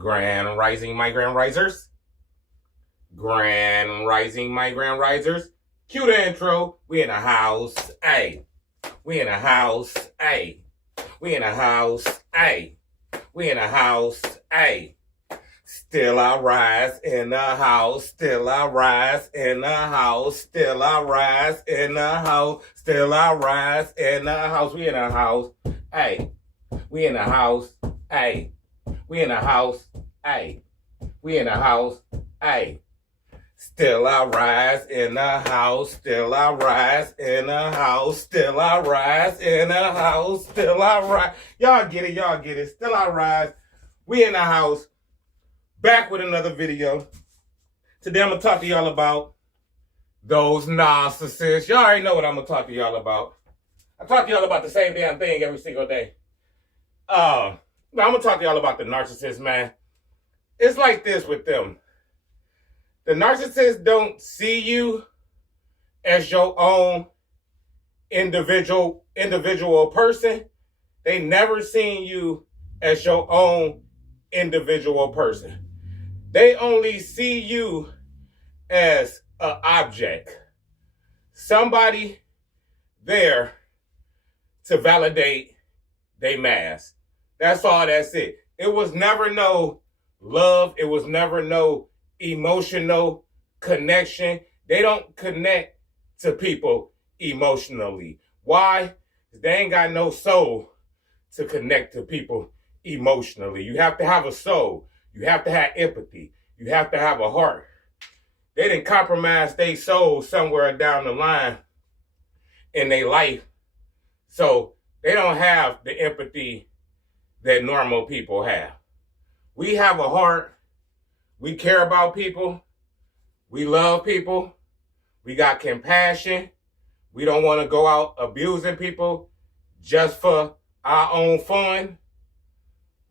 Grand Rising, my Grand Risers. Grand Rising, my Grand Risers. Cue the intro. We in the house, ayy. We in the house, ayy. We in the house, ayy. We in the house, ayy. Still I rise in the house, still I rise in the house, still I rise in the house, still I rise in the house. We in the house, ayy. We in the house, ayy. We in the house, ayy. We in the house, ayy. Still I rise in the house, still I rise in the house, still I rise in the house, still I rise. Y'all get it, still I rise. We in the house, back with another video. Today I'm going to talk to y'all about those narcissists. Y'all already know what I'm going to talk to y'all about. I talk to y'all about the same damn thing every single day. Now I'm going to talk to y'all about the narcissist, man. It's like this with them. The narcissists don't see you as your own individual person. They never seen you as your own individual person. They only see you as an object. Somebody there to validate they mask. That's all, that's it. It was never no love. It was never no emotional connection. They don't connect to people emotionally. Why? They ain't got no soul to connect to people emotionally. You have to have a soul. You have to have empathy. You have to have a heart. They didn't compromise their soul somewhere down the line in their life. So they don't have the empathy that normal people have. We have a heart. We care about people. We love people. We got compassion. We don't want to go out abusing people just for our own fun.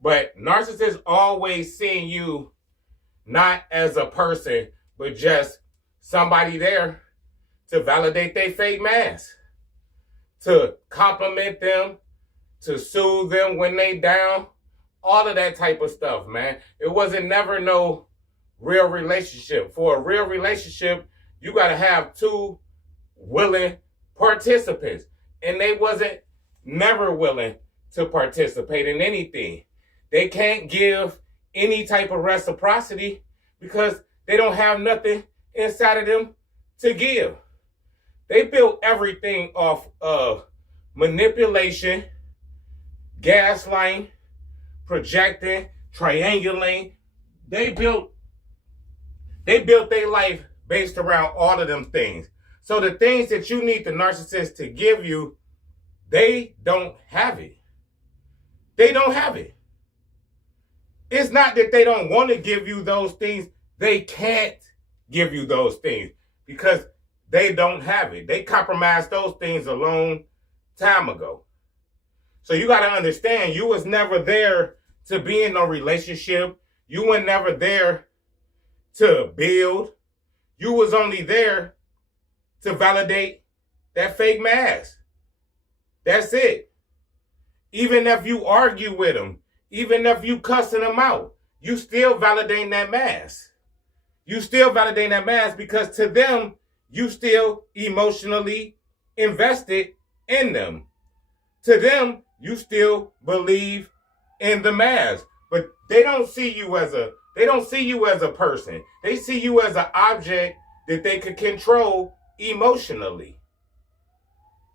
But narcissists always seeing you not as a person, but just somebody there to validate their fake mask, to compliment them, to soothe them when they down, all of that type of stuff, man. It wasn't never no real relationship. For a real relationship, you got to have two willing participants. And they wasn't never willing to participate in anything. They can't give any type of reciprocity because they don't have nothing inside of them to give. They built everything off of manipulation, gaslighting, projecting, triangulating. They built their life based around all of them things. So the things that you need the narcissist to give you, they don't have it. They don't have it. It's not that they don't want to give you those things. They can't give you those things because they don't have it. They compromised those things a long time ago. So you got to understand, you was never there to be in a relationship. You were never there to build. You was only there to validate that fake mask. That's it. Even if you argue with them, even if you cussing them out, you still validating that mask. You still validating that mask because to them, you still emotionally invested in them. To them, you still believe in the mask. But they don't see you as a person. They see you as an object that they could control emotionally.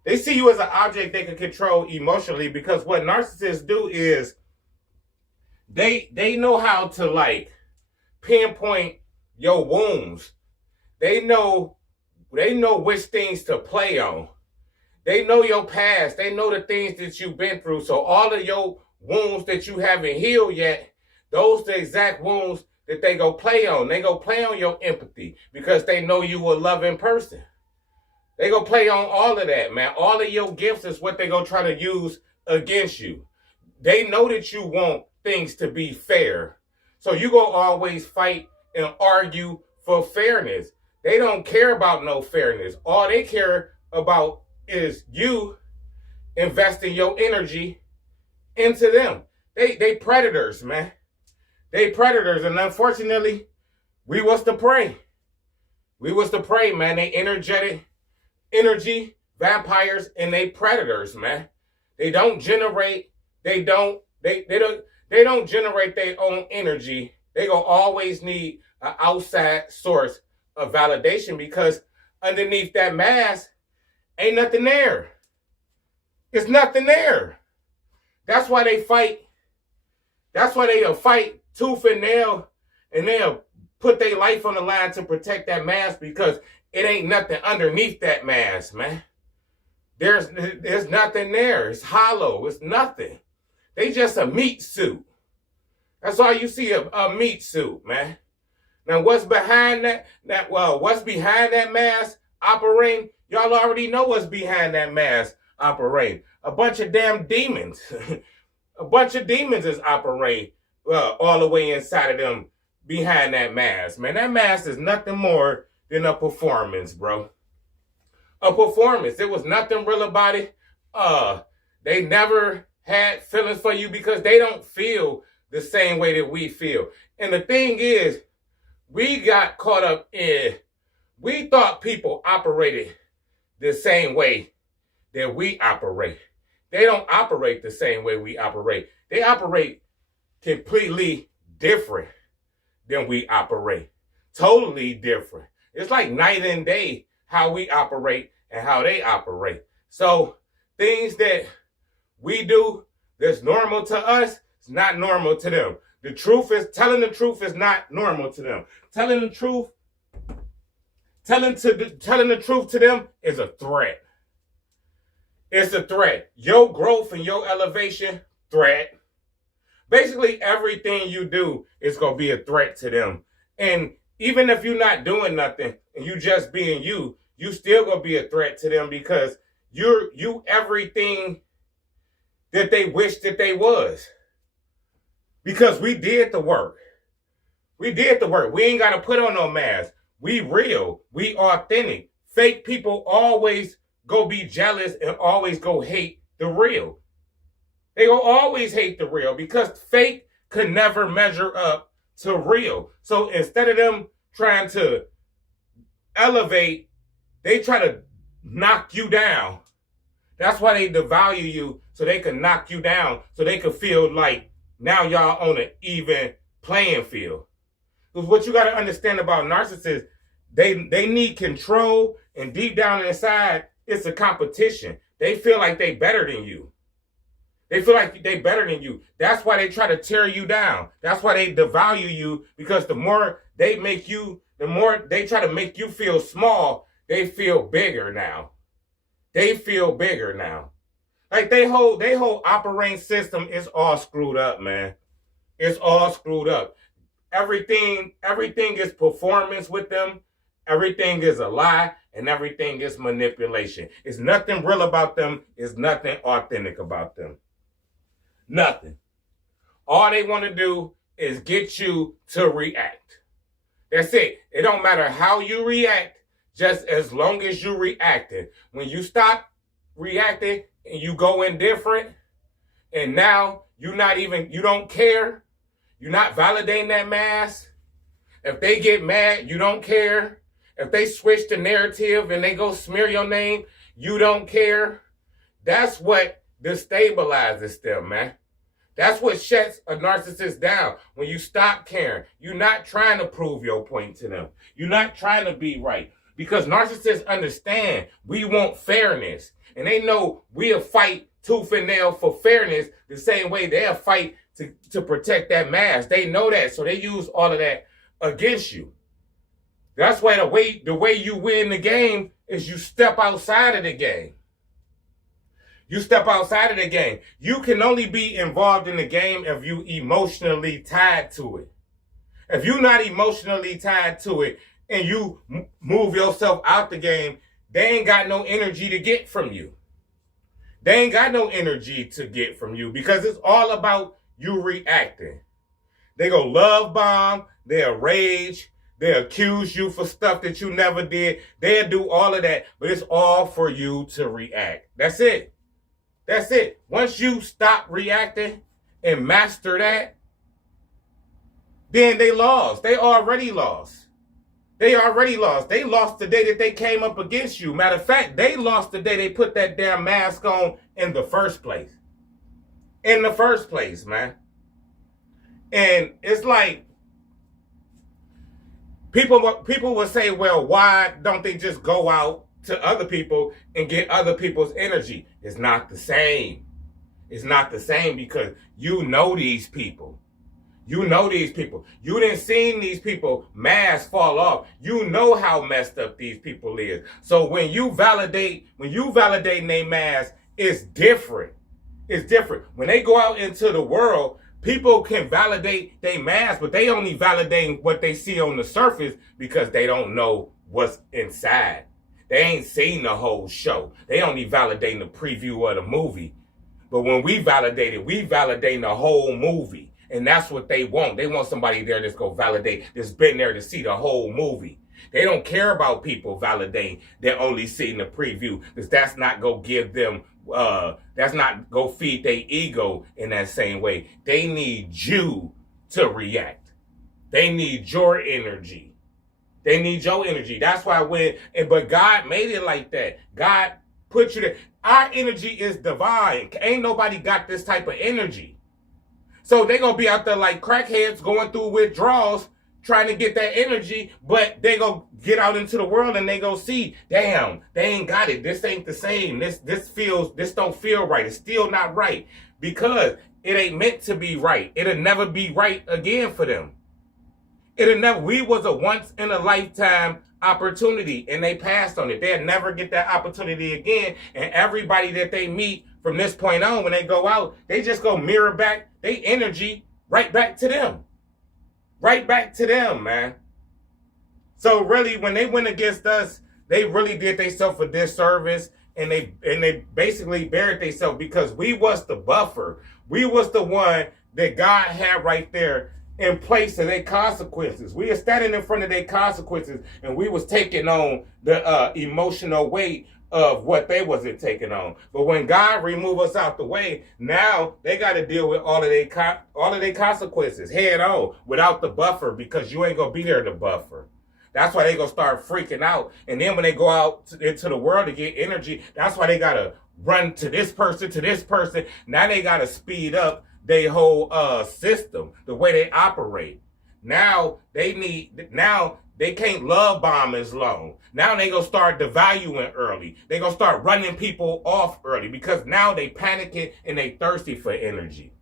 They see you as an object they can control emotionally because what narcissists do is they know how to like pinpoint your wounds. They know which things to play on. They know your past. They know the things that you've been through. So all of your wounds that you haven't healed yet, those the exact wounds that they go play on. They go play on your empathy because they know you a loving person. They go play on all of that, man. All of your gifts is what they go try to use against you. They know that you want things to be fair. So you go always fight and argue for fairness. They don't care about no fairness. All they care about is you investing your energy into them. They predators, man. They predators, and unfortunately, we was the prey. We was the prey, man. They energy vampires, and they predators, man. They don't generate. They don't generate their own energy. They gonna always need an outside source of validation because underneath that mask ain't nothing there. It's nothing there. That's why they fight. That's why they'll fight tooth and nail, and they'll put their life on the line to protect that mask because it ain't nothing underneath that mask, man. There's nothing there. It's hollow. It's nothing. They just a meat suit. That's all you see, a meat suit, man. Now, what's behind what's behind that mask operating? Y'all already know what's behind that mask operating. A bunch of damn demons. A bunch of demons is operating all the way inside of them behind that mask. Man, that mask is nothing more than a performance, bro. A performance. There was nothing real about it. They never had feelings for you because they don't feel the same way that we feel. And the thing is, we got caught up in, we thought people operated the same way that we operate. They don't operate the same way we operate. They operate completely different than we operate. Totally different. It's like night and day how we operate and how they operate. So things that we do that's normal to us, it's not normal to them. Telling the truth is not normal to them. Telling the truth to them is a threat. It's a threat. Your growth and your elevation, threat. Basically, everything you do is going to be a threat to them. And even if you're not doing nothing and you just being you still going to be a threat to them because you everything that they wish that they was. Because we did the work. We did the work. We ain't got to put on no mask. We real. We authentic. Fake people always go be jealous and always go hate the real. They will always hate the real because fake could never measure up to real. So instead of them trying to elevate, they try to knock you down. That's why they devalue you, so they can knock you down, so they can feel like now y'all on an even playing field. Because what you got to understand about narcissists, they need control, and deep down inside, it's a competition. They feel like they better than you. They feel like they better than you. That's why they try to tear you down. That's why they devalue you, because the more they try to make you feel small, they feel bigger now. They feel bigger now. Like they whole operating system is all screwed up, man. It's all screwed up. Everything is performance with them. Everything is a lie, and everything is manipulation. It's nothing real about them. It's nothing authentic about them. Nothing. All they want to do is get you to react. That's it. It don't matter how you react, just as long as you reacting. When you stop reacting and you go indifferent, and now you don't care, you're not validating that mask. If they get mad, you don't care. If they switch the narrative and they go smear your name, you don't care. That's what destabilizes them, man. That's what shuts a narcissist down. When you stop caring, you're not trying to prove your point to them. You're not trying to be right. Because narcissists understand we want fairness. And they know we'll fight tooth and nail for fairness the same way they'll fight to protect that mask. They know that, so they use all of that against you. That's why the way you win the game is you step outside of the game. You step outside of the game. You can only be involved in the game if you emotionally tied to it. If you're not emotionally tied to it and you move yourself out the game, they ain't got no energy to get from you. They ain't got no energy to get from you because it's all about you reacting. They go love bomb, they'll rage, they'll accuse you for stuff that you never did. They'll do all of that, but it's all for you to react. That's it. That's it. Once you stop reacting and master that, then they lost. They already lost. They already lost. They lost the day that they came up against you. Matter of fact, they lost the day they put that damn mask on in the first place. In the first place, man. And it's like, people will say, well, why don't they just go out to other people and get other people's energy? It's not the same. It's not the same because you know these people. You know these people. You didn't see these people masks fall off. You know how messed up these people is. So when you validating their mask, it's different. It's different. When they go out into the world, people can validate their mask, but they only validating what they see on the surface because they don't know what's inside. They ain't seen the whole show. They only validating the preview of the movie. But when we validate it, we validating the whole movie. And that's what they want. They want somebody there that's going to validate, that's been there to see the whole movie. They don't care about people validating that only seeing the preview, because that's not going to give them, that's not going to feed their ego in that same way. They need you to react. They need your energy. They need your energy. That's why but God made it like that. God put you there. Our energy is divine. Ain't nobody got this type of energy. So they're going to be out there like crackheads going through withdrawals, trying to get that energy, but they going to get out into the world and they going to see, damn, they ain't got it. This ain't the same. This don't feel right. It's still not right because it ain't meant to be right. It'll never be right again for them. We was a once in a lifetime opportunity and they passed on it. They'll never get that opportunity again. And everybody that they meet from this point on, when they go out, they just go mirror back their energy right back to them. Right back to them, man. So really, when they went against us, they really did themselves a disservice, and they basically buried themselves because we was the buffer. We was the one that God had right there in place of their consequences. We are standing in front of their consequences, and we was taking on the emotional weight of what they wasn't taking on. But when God removed us out the way, now they got to deal with all of their consequences head on without the buffer, because you ain't gonna be there to buffer. That's why they gonna start freaking out. And then when they go out into the world to get energy, that's why they gotta run to this person, to this person. Now they gotta speed up their whole system, the way they operate. Now they can't love bomb as long. Now they gonna start devaluing early. They gonna start running people off early because now they panicking and they thirsty for energy.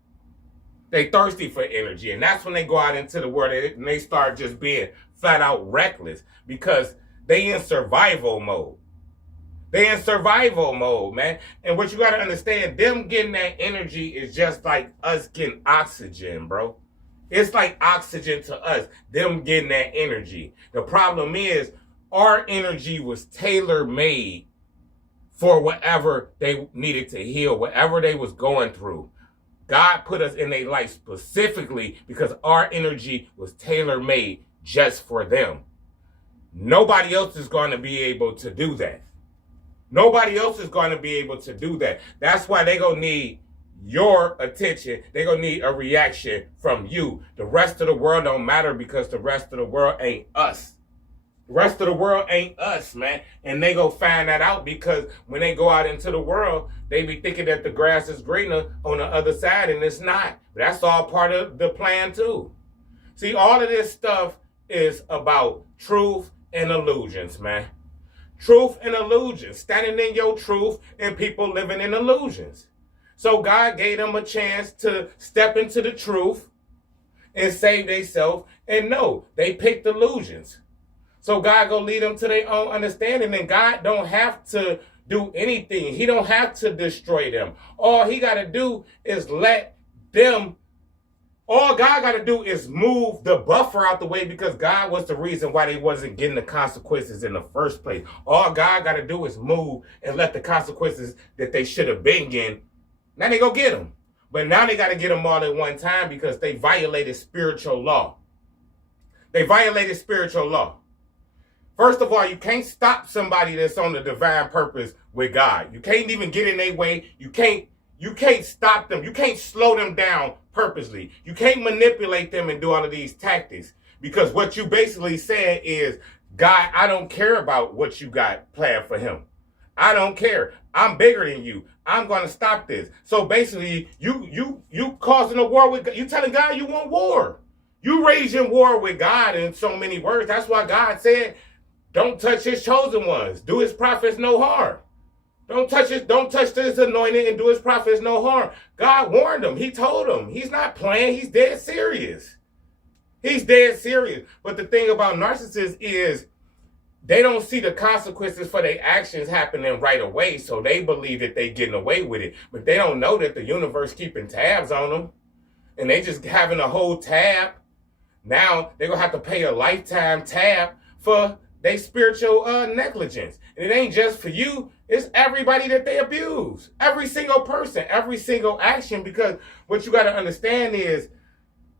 They thirsty for energy, and that's when they go out into the world and they start just being flat out reckless because they in survival mode. They in survival mode, man. And what you gotta understand, them getting that energy is just like us getting oxygen, bro. It's like oxygen to us, them getting that energy. The problem is our energy was tailor-made for whatever they needed to heal, whatever they was going through. God put us in their life specifically because our energy was tailor-made just for them. Nobody else is going to be able to do that. Nobody else is going to be able to do that. That's why they're going to need your attention. They're going to need a reaction from you. The rest of the world don't matter because the rest of the world ain't us. The rest of the world ain't us, man. And they go find that out because when they go out into the world, they be thinking that the grass is greener on the other side, and it's not. But that's all part of the plan too. See, all of this stuff is about truth and illusions, man. Truth and illusions. Standing in your truth and people living in illusions. So God gave them a chance to step into the truth and save themselves. And no, they picked illusions. So God gonna lead them to their own understanding. And God don't have to do anything. He don't have to destroy them. All he got to do is let them, all God got to do is move the buffer out the way because God was the reason why they wasn't getting the consequences in the first place. All God got to do is move and let the consequences that they should have been getting, now they go get them. But now they got to get them all at one time because they violated spiritual law. They violated spiritual law. First of all, you can't stop somebody that's on the divine purpose with God. You can't even get in their way. You can't stop them. You can't slow them down purposely. You can't manipulate them and do all of these tactics, because what you basically saying is, God, I don't care about what you got planned for him. I don't care. I'm bigger than you. I'm going to stop this. So basically, you causing a war with God. You telling God you want war. You raging war with God in so many words. That's why God said, don't touch his chosen ones. Do his prophets no harm. Don't touch this anointed and do his prophets no harm. God warned him. He told him. He's not playing. He's dead serious. He's dead serious. But the thing about narcissists is they don't see the consequences for their actions happening right away, so they believe that they're getting away with it. But they don't know that the universe keeping tabs on them, and they just having a whole tab. Now they're going to have to pay a lifetime tab for their spiritual negligence. And it ain't just for you. It's everybody that they abuse. Every single person, every single action. Because what you got to understand is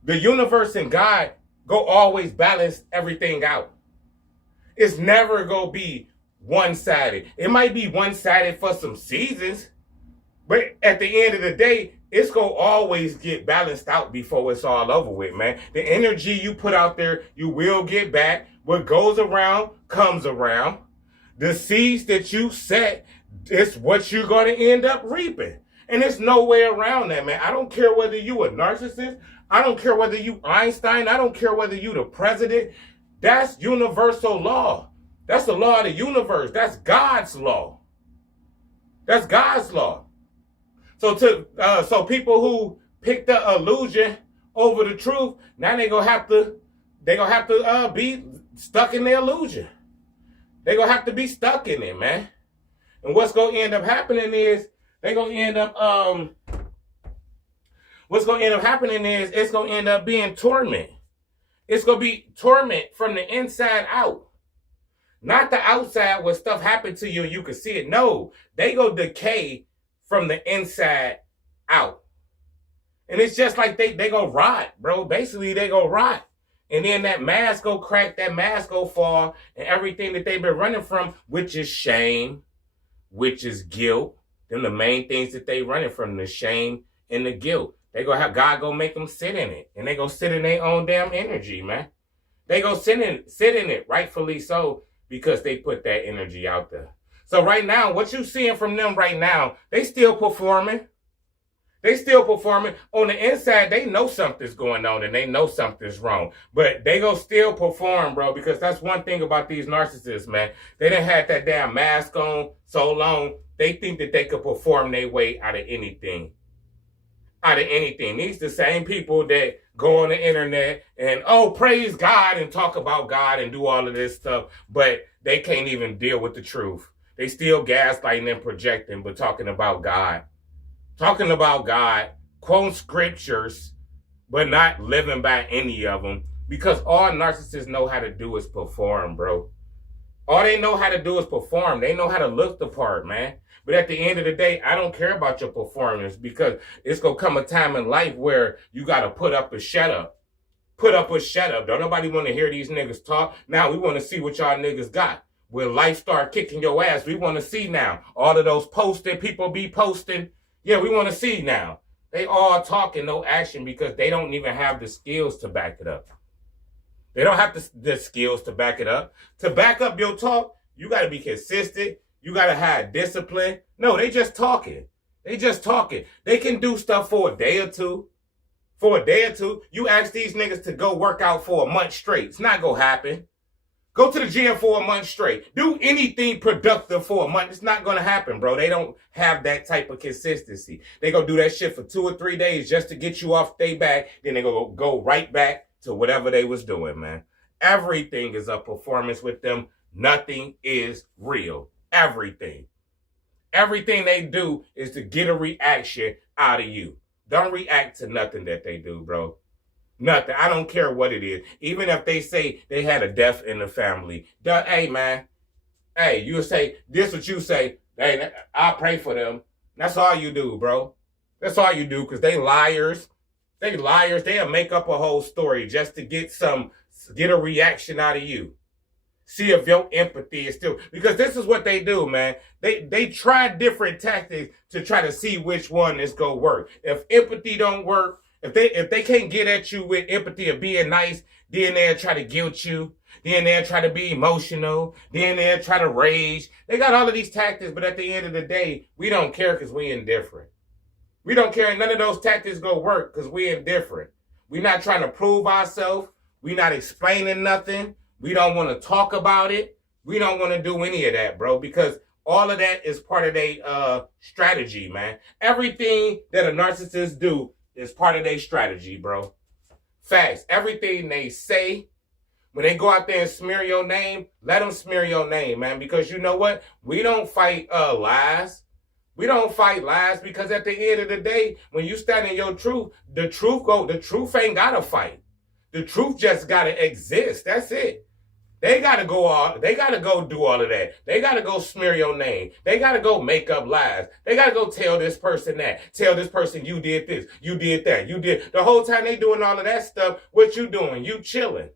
the universe and God go always balance everything out. It's never going to be one-sided. It might be one-sided for some seasons, but at the end of the day, it's going to always get balanced out before it's all over with, man. The energy you put out there, you will get back. What goes around comes around. The seeds that you set, it's what you're going to end up reaping. And there's no way around that, man. I don't care whether you a narcissist. I don't care whether you Einstein. I don't care whether you the president. That's universal law. That's the law of the universe. That's God's law. That's God's law. So people who pick the illusion over the truth, now they're gonna have to be stuck in the illusion. They're gonna have to be stuck in it, man. And what's gonna end up happening is it's gonna end up being torment. It's going to be torment from the inside out. Not the outside where stuff happened to you and you can see it. No, they go decay from the inside out. And it's just like they go rot, bro. Basically, they go rot. And then that mask go crack, that mask go fall, and everything that they've been running from, which is shame, which is guilt. Them the main things that they running from, the shame and the guilt. They gonna have God go make them sit in it. And they go sit in their own damn energy, man. They go sit in it, rightfully so, because they put that energy out there. So right now, what you seeing from them right now, they still performing. They still performing. On the inside, they know something's going on and they know something's wrong. But they go still perform, bro, because that's one thing about these narcissists, man. They done had that damn mask on so long, they think that they could perform their way out of anything. These the same people that go on the internet and, praise God and talk about God and do all of this stuff, but they can't even deal with the truth. They still gaslighting and projecting, but talking about God. Talking about God, quoting scriptures, but not living by any of them, because all narcissists know how to do is perform, bro. All they know how to do is perform. They know how to look the part, man. But at the end of the day, I don't care about your performance, because it's going to come a time in life where you got to put up or shut up. Put up or shut up. Don't nobody want to hear these niggas talk. Now we want to see what y'all niggas got. When life start kicking your ass, we want to see now. All of those posts that people be posting, yeah, we want to see now. They all talking, no action, because they don't even have the skills to back it up. They don't have the skills to back it up. To back up your talk, you got to be consistent. You got to have discipline. No, they just talking. They just talking. They can do stuff for a day or two. For a day or two. You ask these niggas to go work out for a month straight. It's not going to happen. Go to the gym for a month straight. Do anything productive for a month. It's not going to happen, bro. They don't have that type of consistency. They going to do that shit for 2 or 3 days just to get you off their back. Then they going to go right back to whatever they was doing, man. Everything is a performance with them. Nothing is real. Everything. Everything they do is to get a reaction out of you. Don't react to nothing that they do, bro. Nothing. I don't care what it is. Even if they say they had a death in the family. Hey, man. Hey, you say, this what you say. Hey, I'll pray for them. That's all you do, bro. That's all you do, because they liars. They liars. They'll make up a whole story just to get a reaction out of you. See if your empathy is still, because this is what they do, man. They try different tactics to try to see which one is going to work. If empathy don't work, If they can't get at you with empathy or being nice, then they'll try to guilt you. Then they'll try to be emotional. Then they'll try to rage. They got all of these tactics, but at the end of the day, we don't care because we indifferent. We don't care. None of those tactics go work because we indifferent. We're not trying to prove ourselves. We're not explaining nothing. We don't want to talk about it. We don't want to do any of that, bro, because all of that is part of their strategy, man. Everything that a narcissist do is part of their strategy, bro. Facts. Everything they say, when they go out there and smear your name, let them smear your name, man. Because you know what? We don't fight lies. We don't fight lies because at the end of the day, when you stand in your truth, the truth ain't gotta fight. The truth just gotta exist. That's it. They gotta go do all of that. They gotta go smear your name. They gotta go make up lies. They gotta go tell this person that. Tell this person you did this, you did that, you did. The whole time they doing all of that stuff, what you doing? You chilling.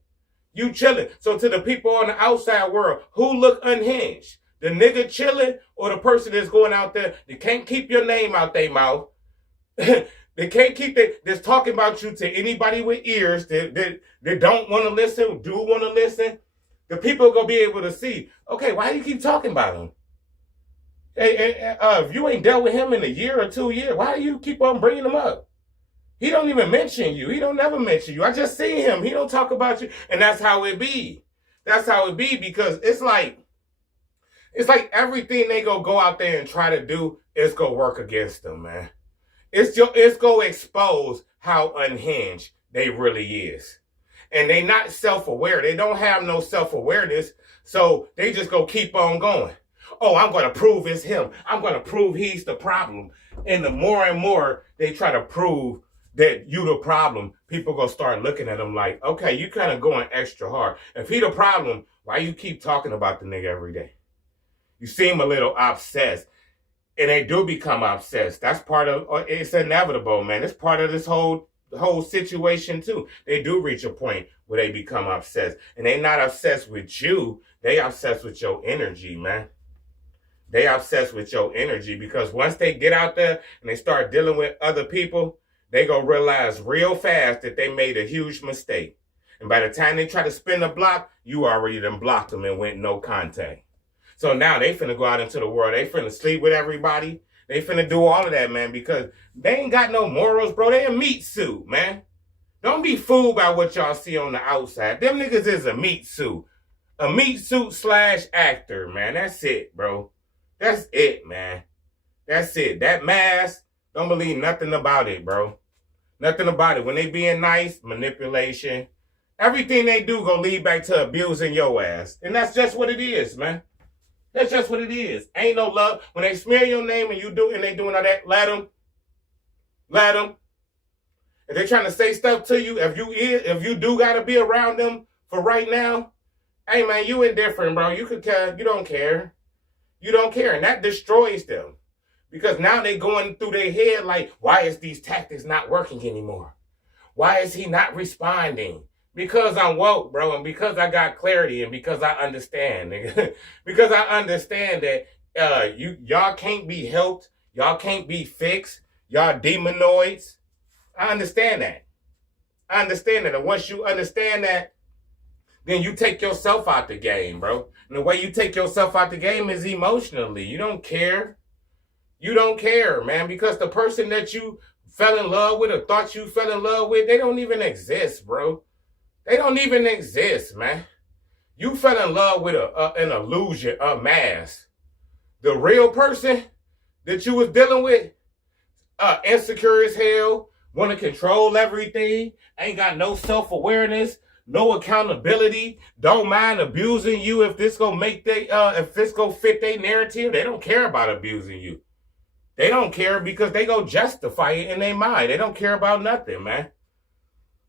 You chilling. So to the people on the outside world, who look unhinged? The nigga chilling or the person that's going out there that can't keep your name out their mouth? They can't keep that's talking about you to anybody with ears that don't want to listen, do want to listen. The people are going to be able to see, okay, why do you keep talking about him? Hey, if you ain't dealt with him in a year or 2 years, why do you keep on bringing him up? He don't even mention you. He don't never mention you. I just see him. He don't talk about you. And that's how it be. That's how it be because it's like everything they go out there and try to do is go work against them, man. It's go expose how unhinged they really is. And they not self-aware. They don't have no self-awareness. So they just go keep on going. Oh, I'm going to prove it's him. I'm going to prove he's the problem. And the more and more they try to prove that you the problem, people going to start looking at them like, okay, you kind of going extra hard. If he the problem, why you keep talking about the nigga every day? You seem a little obsessed. And they do become obsessed. That's part of, it's inevitable, man. It's part of this whole situation too. They do reach a point where they become obsessed. And they not obsessed with you. They obsessed with your energy, man. They obsessed with your energy because once they get out there and they start dealing with other people, they gonna realize real fast that they made a huge mistake. And by the time they try to spin the block, you already done blocked them and went no contact. So now they finna go out into the world. They finna sleep with everybody. They finna do all of that, man, because they ain't got no morals, bro. They a meat suit, man. Don't be fooled by what y'all see on the outside. Them niggas is a meat suit. A meat suit / actor, man. That's it, bro. That's it, man. That's it. That mask, don't believe nothing about it, bro. Nothing about it. When they being nice, manipulation. Everything they do gonna lead back to abusing your ass. And that's just what it is, man. That's just what it is. Ain't no love. When they smear your name and they doing all that, let them. Let them. If they trying to say stuff to you, if you do gotta be around them for right now, hey man, you indifferent, bro. You could care. You don't care. You don't care, and that destroys them because now they going through their head like, why is these tactics not working anymore? Why is he not responding? Because I'm woke, bro, and because I got clarity, and because I understand, nigga. Because I understand that y'all can't be helped, y'all can't be fixed, y'all demonoids. I understand that. I understand that, and once you understand that, then you take yourself out the game, bro. And the way you take yourself out the game is emotionally. You don't care. You don't care, man, because the person that you fell in love with or thought you fell in love with, they don't even exist, bro. They don't even exist, man. You fell in love with an illusion, a mask. The real person that you was dealing with, insecure as hell, want to control everything, ain't got no self-awareness, no accountability, don't mind abusing you if this gonna if this gonna fit their narrative. They don't care about abusing you. They don't care because they go justify it in their mind. They don't care about nothing, man.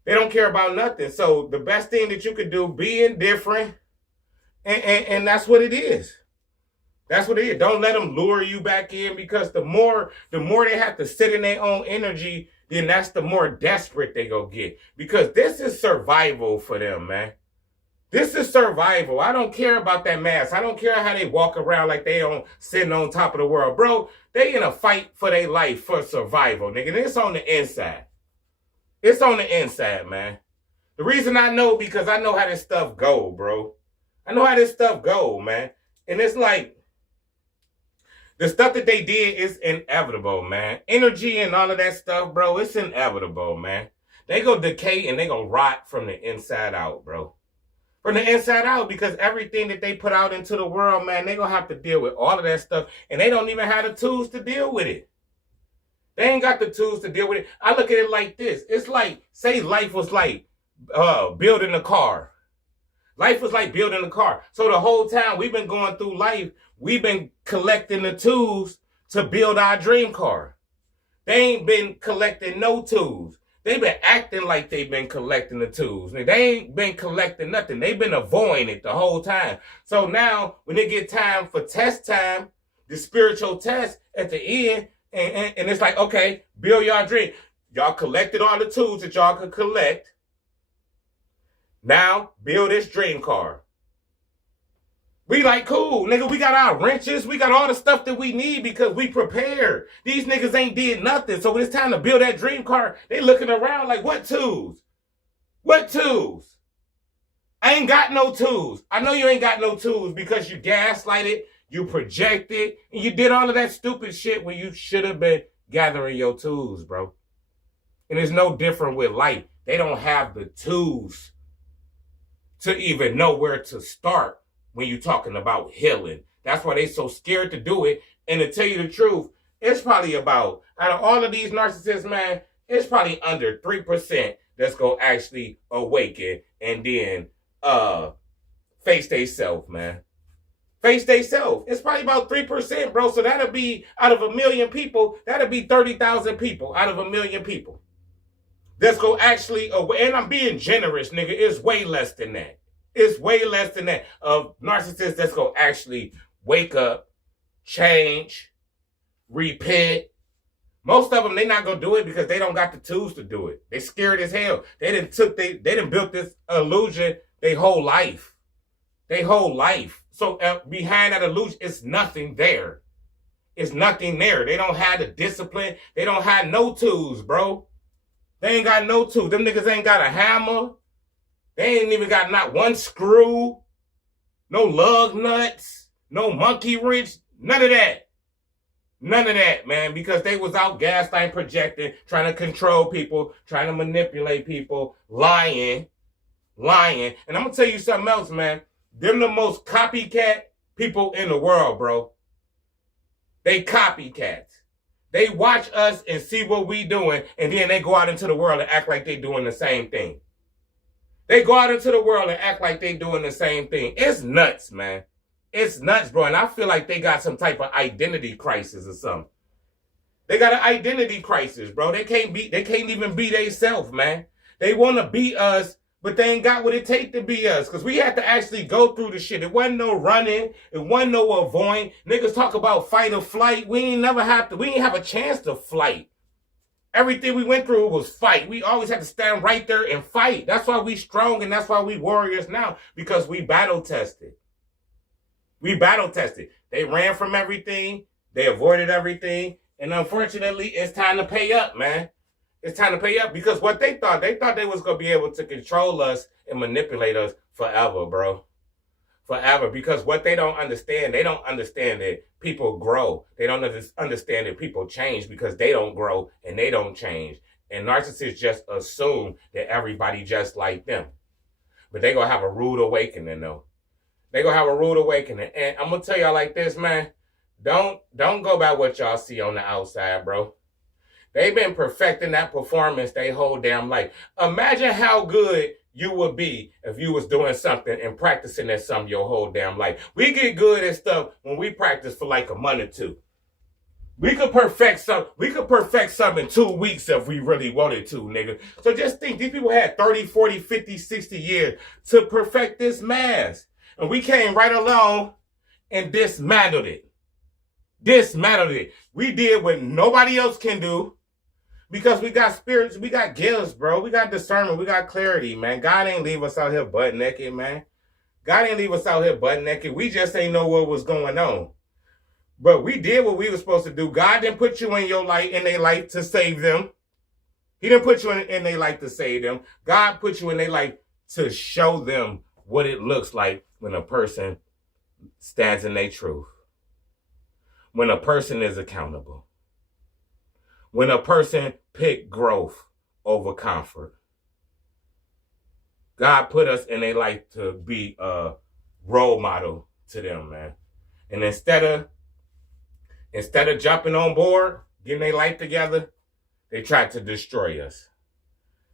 They don't care about nothing. So the best thing that you could do, be indifferent, and that's what it is. That's what it is. Don't let them lure you back in because the more they have to sit in their own energy, then that's the more desperate they go get. Because this is survival for them, man. This is survival. I don't care about that mask. I don't care how they walk around like they sitting on top of the world. Bro, they in a fight for their life, for survival, nigga. And it's on the inside. It's on the inside, man. The reason I know, because I know how this stuff go, bro. I know how this stuff go, man. And it's like, the stuff that they did is inevitable, man. Energy and all of that stuff, bro, it's inevitable, man. They go decay and they go rot from the inside out, bro. From the inside out, because everything that they put out into the world, man, they gonna have to deal with all of that stuff. And they don't even have the tools to deal with it. They ain't got the tools to deal with it. I look at it like this. It's like, say life was like building a car. Life was like building a car. So the whole time we've been going through life, we've been collecting the tools to build our dream car. They ain't been collecting no tools. They've been acting like they've been collecting the tools. They ain't been collecting nothing. They've been avoiding it the whole time. So now when they get time for test time, the spiritual test at the end, and it's like, okay, build your dream. Y'all collected all the tools that y'all could collect. Now, build this dream car. We like, cool, nigga, we got our wrenches. We got all the stuff that we need because we prepared. These niggas ain't did nothing. So when it's time to build that dream car, they looking around like, what tools? What tools? I ain't got no tools. I know you ain't got no tools because you gaslighted, you projected, and you did all of that stupid shit when you should have been gathering your tools, bro. And it's no different with life. They don't have the tools to even know where to start when you're talking about healing. That's why they so scared to do it. And to tell you the truth, it's probably about, out of all of these narcissists, man, it's probably under 3% that's going to actually awaken and then face they self, man. Face they self. It's probably about 3%, bro. So that'll be, out of 1 million people, that'll be 30,000 people out of 1 million people. That's going to actually, and I'm being generous, nigga. It's way less than that. It's way less than that of narcissists that's going to actually wake up, change, repent. Most of them, they not going to do it because they don't got the tools to do it. They scared as hell. They done built this illusion their whole life. Their whole life. So behind that illusion, it's nothing there. It's nothing there. They don't have the discipline. They don't have no tools, bro. They ain't got no tools. Them niggas ain't got a hammer. They ain't even got not one screw. No lug nuts. No monkey wrench. None of that. None of that, man. Because they was out gaslighting, projecting, trying to control people, trying to manipulate people, lying. And I'm going to tell you something else, man. Them the most copycat people in the world, bro. They copycats. They watch us and see what we doing, and then they go out into the world and act like they doing the same thing. They go out into the world and act like they doing the same thing. It's nuts, man. It's nuts, bro. And I feel like they got some type of identity crisis or something. They got an identity crisis, bro. They can't even be themselves, man. They want to be us, but they ain't got what it takes to be us. Because we had to actually go through the shit. It wasn't no running. It wasn't no avoiding. Niggas talk about fight or flight. We ain't have a chance to flight. Everything we went through was fight. We always had to stand right there and fight. That's why we strong and that's why we warriors now. Because we battle tested. We battle tested. They ran from everything. They avoided everything. And unfortunately, it's time to pay up, man. It's time to pay up because what they thought they was going to be able to control us and manipulate us forever, bro. Forever. Because what they don't understand that people grow. They don't understand that people change because they don't grow and they don't change. And narcissists just assume that everybody just like them. But they going to have a rude awakening, though. They going to have a rude awakening. And I'm going to tell y'all like this, man. Don't go by what y'all see on the outside, bro. They've been perfecting that performance their whole damn life. Imagine how good you would be if you was doing something and practicing at something your whole damn life. We get good at stuff when we practice for like a month or two. We could perfect something in 2 weeks if we really wanted to, nigga. So just think, these people had 30, 40, 50, 60 years to perfect this mask. And we came right along and dismantled it. We did what nobody else can do. Because we got spirits, we got gifts, bro. We got discernment, we got clarity, man. God ain't leave us out here butt naked, man. God ain't leave us out here butt naked. We just ain't know what was going on. But we did what we were supposed to do. God didn't put you in their life to save them. He didn't put you in their life to save them. God put you in their life to show them what it looks like when a person stands in their truth. When a person is accountable. When a person pick growth over comfort. God put us in their life to be a role model to them, man. And instead of jumping on board, getting their life together, they tried to destroy us.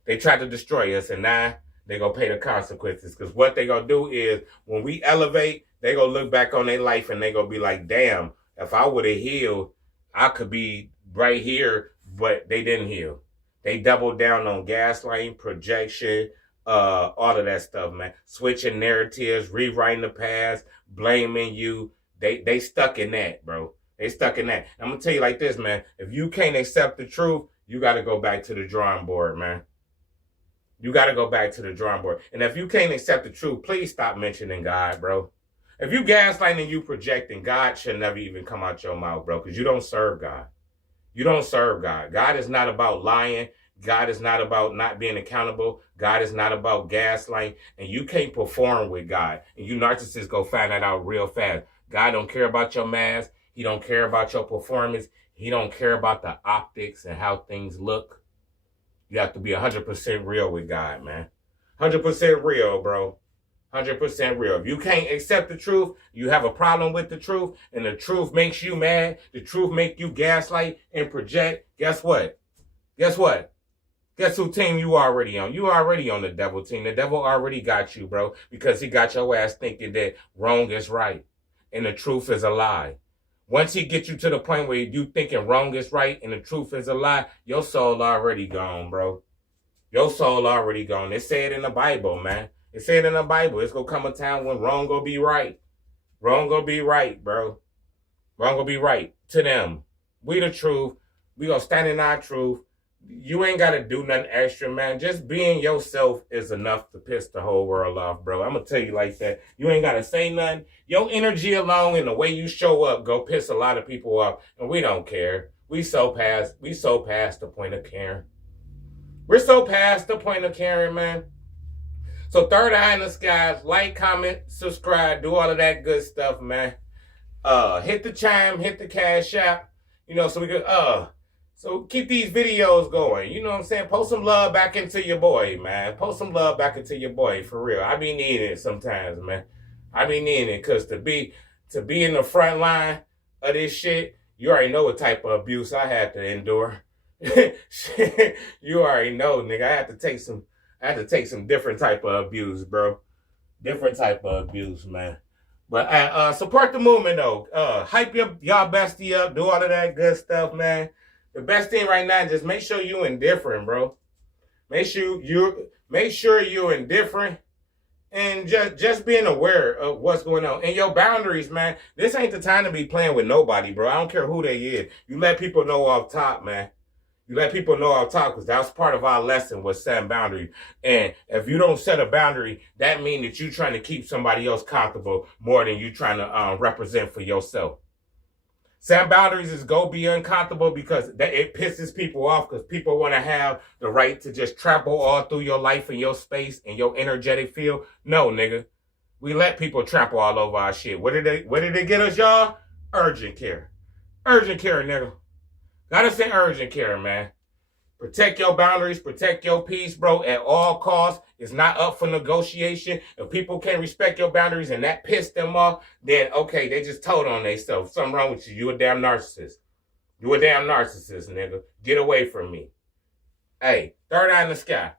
They tried to destroy us, and now they're going to pay the consequences. Because what they're going to do is, when we elevate, they're going to look back on their life and they're going to be like, damn, if I would have healed, I could be right here, but they didn't heal. They doubled down on gaslighting, projection, all of that stuff, man. Switching narratives, rewriting the past, blaming you. They stuck in that, bro. They stuck in that. I'm going to tell you like this, man. If you can't accept the truth, you got to go back to the drawing board, man. You got to go back to the drawing board. And if you can't accept the truth, please stop mentioning God, bro. If you gaslighting and you projecting, God should never even come out your mouth, bro, because you don't serve God. You don't serve God. God is not about lying. God is not about not being accountable. God is not about gaslighting. And you can't perform with God. And you narcissists go find that out real fast. God don't care about your mask. He don't care about your performance. He don't care about the optics and how things look. You have to be 100% real with God, man. 100% real, bro. 100% real. If you can't accept the truth, you have a problem with the truth, and the truth makes you mad, the truth makes you gaslight and project, guess what? Guess what? Guess who team you already on? You already on the devil team. The devil already got you, bro, because he got your ass thinking that wrong is right and the truth is a lie. Once he gets you to the point where you thinking wrong is right and the truth is a lie, your soul already gone, bro. Your soul already gone. It said in the Bible, man. It said in the Bible, it's going to come a time when wrong going to be right. Wrong going to be right, bro. Wrong going to be right to them. We the truth. We going to stand in our truth. You ain't got to do nothing extra, man. Just being yourself is enough to piss the whole world off, bro. I'm going to tell you like that. You ain't got to say nothing. Your energy alone and the way you show up go piss a lot of people off. And we don't care. We so past the point of caring. We're so past the point of caring, man. So third eye in the sky, like, comment, subscribe, do all of that good stuff, man. Hit the chime, hit the cash app, so we could, so keep these videos going. You know what I'm saying? Post some love back into your boy, man. Post some love back into your boy, for real. I be needing it sometimes, man. I be needing it, because to be in the front line of this shit, you already know what type of abuse I had to endure. You already know, nigga. I had to take some different type of abuse, bro. Different type of abuse, man. But support the movement, though. Hype y'all bestie up. Do all of that good stuff, man. The best thing right now is just make sure you indifferent, bro. Make sure you're indifferent and just being aware of what's going on. And your boundaries, man. This ain't the time to be playing with nobody, bro. I don't care who they is. You let people know off top, man. You let people know off top, because that's part of our lesson was setting boundaries. And if you don't set a boundary, that means that you're trying to keep somebody else comfortable more than you trying to represent for yourself. Setting boundaries is go be uncomfortable because it pisses people off, because people want to have the right to just trample all through your life and your space and your energetic field. No, nigga. We let people trample all over our shit. What did they get us, y'all? Urgent care. Urgent care, nigga. Gotta say urgent care, man. Protect your boundaries, protect your peace, bro, at all costs. It's not up for negotiation. If people can't respect your boundaries and that pissed them off, then okay, they just told on themselves. Something wrong with you. You a damn narcissist. You a damn narcissist, nigga. Get away from me. Hey, third eye in the sky.